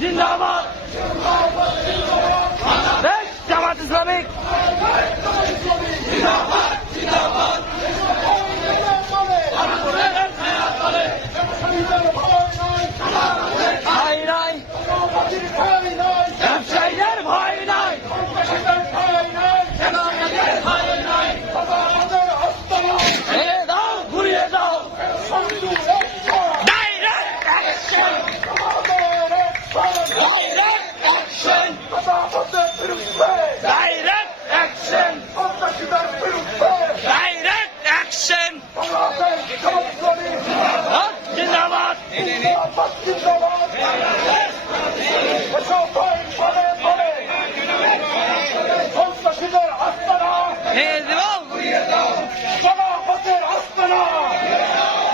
জিন্দাবাদ দেশ জামাত ইসলামিক ব্যবসায়ীদের ভয় নাই ঘুরিয়ে দাও Direct action! Direct action! Hak zindabat! Nezval! Sabah Batır Aslan'a!